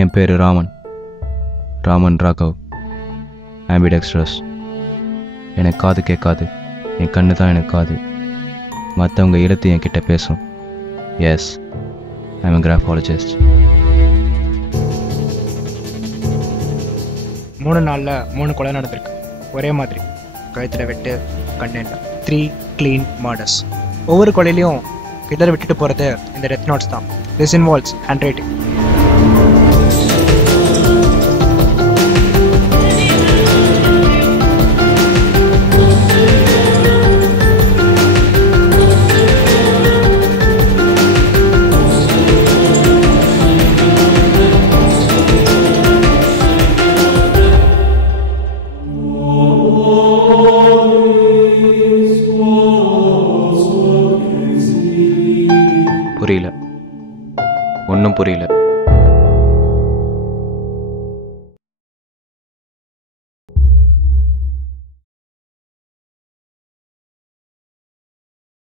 என் பேர் ராமன் ராகவ். ஆம்பிடெக்ஸ்ட்ரஸ். எனக்கு காது கேட்காது, என் கண்ணு தான் எனக்கு காது. மற்றவங்க எழுத்து என்கிட்ட பேசும். S, I am கிராஃபாலஜிஸ்ட். 3 நாளில் 3 கொலை நடந்திருக்கு. ஒரே மாதிரி கழுத்தில் வெட்டு, கண்ணெண்ண. 3 க்ளீன் மர்டர்ஸ். ஒவ்வொரு கொலையிலையும் கில்லர் விட்டுட்டு போகிறது இந்த டெத் நோட்ஸ் தான். This involves hand writing. புரியல, ஒன்றும் புரியல.